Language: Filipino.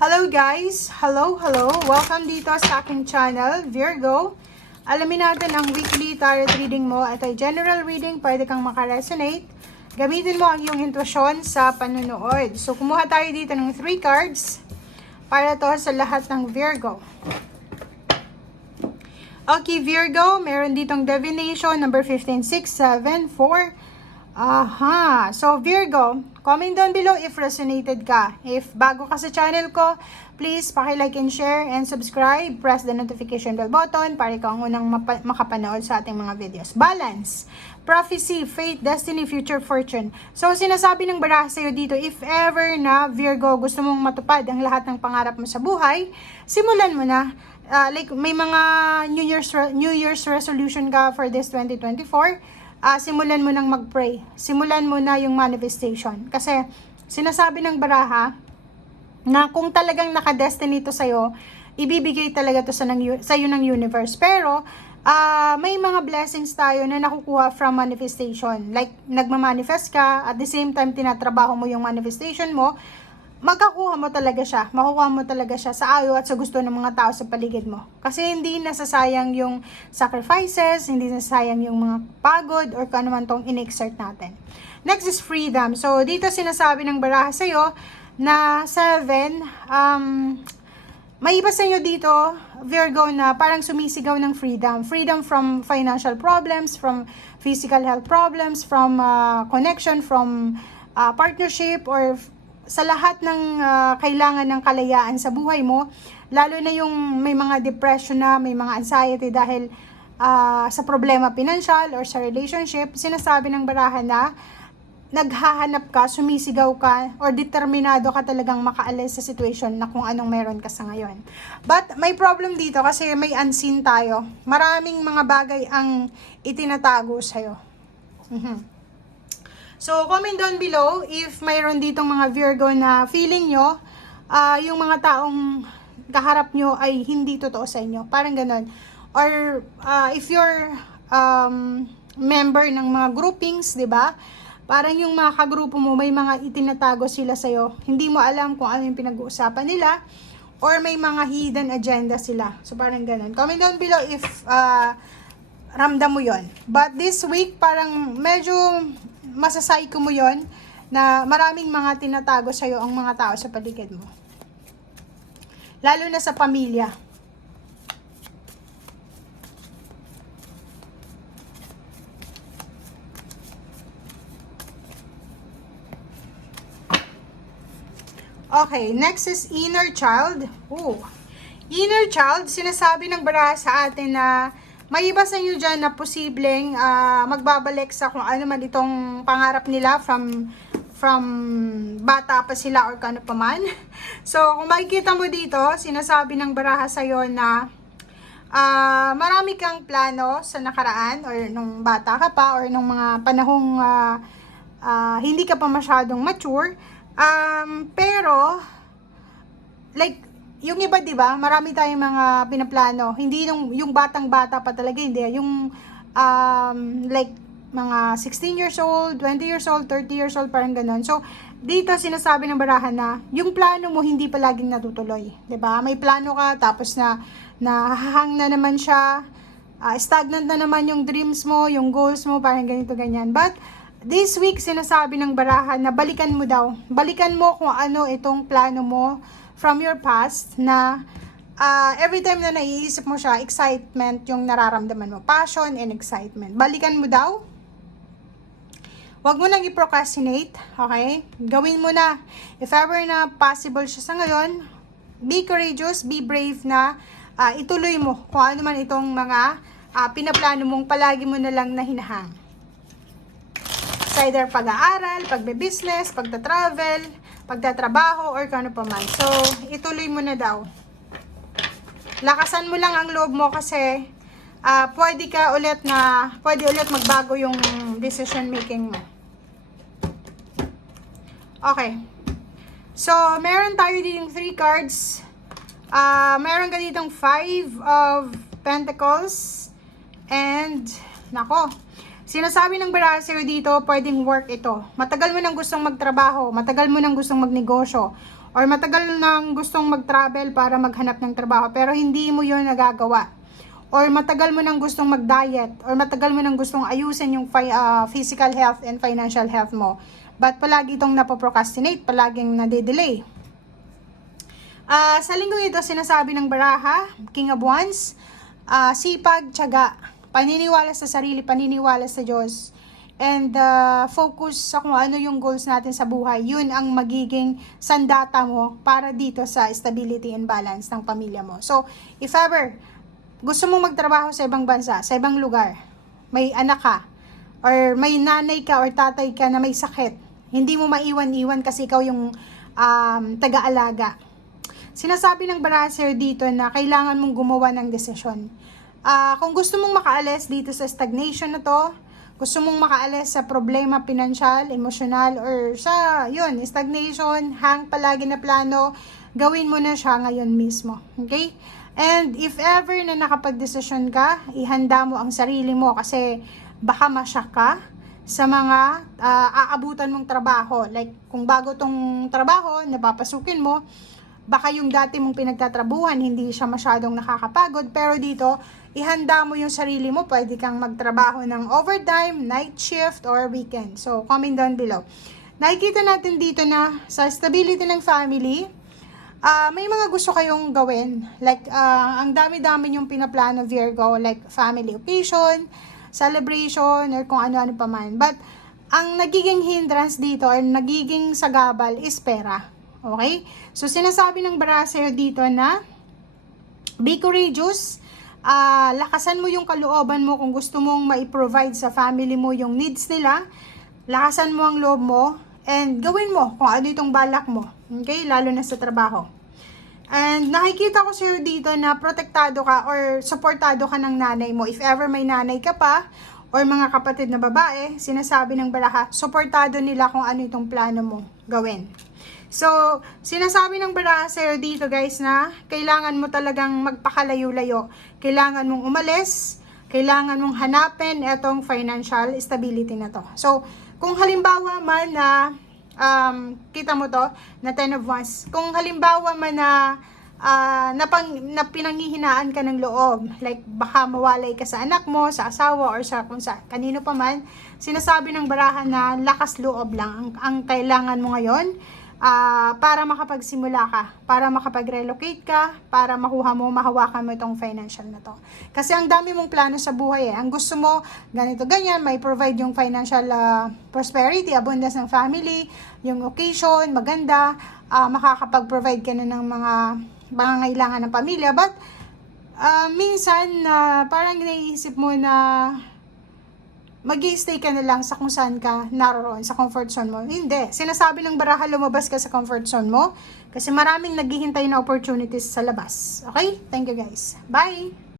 Hello guys! Hello! Welcome dito sa aking channel, Virgo. Alamin natin ang weekly tarot reading mo. Ito ay general reading, pwede kang makaresonate. Gamitin mo ang iyong intuition sa panunood. So, kumuha tayo dito ng 3 cards para to sa lahat ng Virgo. Okay, Virgo, meron ditong divination, number 15, 6, 7, 4. Aha! So, Virgo, comment down below if resonated ka. If bago ka sa channel ko, please paki-like and share and subscribe. Press the notification bell button para ikaw ang unang makapanood sa ating mga videos. Balance, prophecy, fate, destiny, future, fortune. So, sinasabi ng baraha sa'yo dito, if ever na Virgo gusto mong matupad ang lahat ng pangarap mo sa buhay, simulan mo na. Like may mga New Year's resolution ka for this 2024, simulan mo nang mag-pray. Simulan mo na yung manifestation. Kasi sinasabi ng baraha na kung talagang naka-destiny to sa'yo, ibibigay talaga to sa'yo ng universe. Pero may mga blessings tayo na nakukuha from manifestation. Like nagmamanifest ka, at the same time tinatrabaho mo yung manifestation mo, magkakuha mo talaga siya, makukuha mo talaga siya sa ayaw at sa gusto ng mga tao sa paligid mo. Kasi hindi nasasayang yung sacrifices, hindi nasasayang yung mga pagod or kung ano man tong in-exert natin. Next is freedom. So, dito sinasabi ng baraha sa'yo na 7, may iba sa inyo dito, Virgo, na parang sumisigaw ng freedom. Freedom from financial problems, from physical health problems, from connection, from partnership, or sa lahat ng kailangan ng kalayaan sa buhay mo, lalo na yung may mga depression na, may mga anxiety dahil sa problema pinansyal or sa relationship, sinasabi ng baraha na naghahanap ka, sumisigaw ka, or determinado ka talagang makaalis sa situation na kung anong meron ka sa ngayon. But may problem dito kasi may unseen tayo. Maraming mga bagay ang itinatago sa'yo. So, comment down below if mayroon ditong mga Virgo na feeling nyo, yung mga taong kaharap nyo ay hindi totoo sa inyo. Parang ganun. Or, if you're member ng mga groupings, di ba? Parang yung mga kagrupo mo, may mga itinatago sila sa'yo. Hindi mo alam kung ano yung pinag-uusapan nila. Or may mga hidden agenda sila. So, parang ganun. Comment down below if ramdam mo yon. But this week, parang medyo masasayko mo yon na maraming mga tinatago sa'yo ang mga tao sa paligid mo. Lalo na sa pamilya. Okay, next is inner child. Inner child, sinasabi ng baraha sa atin na may iba sa inyo dyan na posibleng magbabalik sa kung ano man itong pangarap nila from bata pa sila or kano pa man. So, kung makikita mo dito, sinasabi ng baraha sa'yo na marami kang plano sa nakaraan or nung bata ka pa or nung mga panahong hindi ka pa masyadong mature. Pero, like, yung iba, di ba, marami tayong mga pinaplano. Hindi yung batang-bata pa talaga, hindi. Yung, like, mga 16 years old, 20 years old, 30 years old, parang ganun. So, dito sinasabi ng barahan na, yung plano mo hindi palaging natutuloy. Di ba? May plano ka, tapos nahahang na naman siya, stagnant na naman yung dreams mo, yung goals mo, parang ganito, ganyan. But, this week, sinasabi ng barahan na balikan mo daw. Balikan mo kung ano itong plano mo from your past na every time na naiisip mo siya, excitement yung nararamdaman mo. Passion and excitement. Balikan mo daw. Huwag mo nang i-procrastinate. Okay? Gawin mo na. If ever na possible siya sa ngayon, be courageous, be brave na ituloy mo kung ano man itong mga pinaplano mong palagi mo na lang na hinahang. It's either pag-aaral, pagbe-business, pagta-travel, pagtatrabaho, or kano pa man. So, ituloy mo na daw. Lakasan mo lang ang loob mo kasi pwede ulit magbago yung decision making mo. Okay. So, meron tayo ditong 3 cards. Meron ka ditong 5 of Pentacles. And, nako, sinasabi ng baraha sa'yo dito, pwedeng work ito. Matagal mo nang gustong magtrabaho, matagal mo nang gustong magnegosyo, or matagal nang gustong mag-travel para maghanap ng trabaho pero hindi mo yun nagagawa, or matagal mo nang gustong mag-diet, or matagal mo nang gustong ayusin yung physical health and financial health mo, but palagi itong napoprocrastinate, palaging nade-delay. Sa linggong ito, sinasabi ng baraha, King of Wands, sipag, tiyaga, paniniwala sa sarili, paniniwala sa Diyos, and focus sa kung ano yung goals natin sa buhay. Yun ang magiging sandata mo para dito sa stability and balance ng pamilya mo. So, if ever gusto mong magtrabaho sa ibang bansa, sa ibang lugar, may anak ka, or may nanay ka or tatay ka na may sakit, hindi mo maiwan-iwan kasi ikaw yung taga-alaga. Sinasabi ng baraha dito na kailangan mong gumawa ng desisyon. Kung gusto mong makaalis dito sa stagnation na to, gusto mong makaalis sa problema pinansyal, emosyonal, or sa stagnation, hang palagi na plano, gawin mo na siya ngayon mismo. Okay? And if ever na nakapag-desisyon ka, ihanda mo ang sarili mo kasi baka masyak ka sa mga aabutan mong trabaho. Like, kung bago tong trabaho, napapasukin mo, baka yung dati mong pinagtatrabuhan, hindi siya masyadong nakakapagod. Pero dito, ihanda mo yung sarili mo. Pwede kang magtrabaho ng overtime, night shift, or weekend. So, comment down below. Nakikita natin dito na sa stability ng family, may mga gusto kayong gawin. Like, ang dami-dami yung pinaplano, Virgo. Like, family occasion, celebration, or kung ano-ano pa man. But, ang nagiging hindrance dito, or nagiging sagabal, is pera. Okay? So, sinasabi ng baraha dito na be courageous. Lakasan mo yung kalooban mo kung gusto mong ma-provide sa family mo yung needs nila. Lakasan mo ang loob mo and gawin mo kung ano itong balak mo. Okay? Lalo na sa trabaho. And nakikita ko sa'yo dito na protektado ka or supportado ka ng nanay mo. If ever may nanay ka pa or mga kapatid na babae, sinasabi ng baraha, supportado nila kung ano itong plano mo gawin. So, sinasabi ng baraha sa'yo dito guys na kailangan mo talagang magpakalayo-layo. Kailangan mong umalis, kailangan mong hanapin itong financial stability na to. So, kung halimbawa man na, kita mo to, na 10 of Wands. Kung halimbawa man na pinanghihinaan ka ng loob, like baka mawalay ka sa anak mo, sa asawa, or sa kung sa kanino pa man, sinasabi ng baraha na lakas loob lang ang kailangan mo ngayon. Para makapagsimula ka, para makapag-relocate ka, para mahawakan mo itong financial na to. Kasi ang dami mong plano sa buhay eh. Ang gusto mo, ganito ganyan, may provide yung financial prosperity, abundance ng family, yung occasion, maganda, makakapag-provide ka na ng mga pangangailangan ng pamilya. But, minsan, parang naiisip mo na mag-i-stay ka na lang sa kung saan ka naroon, sa comfort zone mo. Hindi. Sinasabi ng baraha, lumabas ka sa comfort zone mo kasi maraming naghihintay na opportunities sa labas. Okay? Thank you guys. Bye!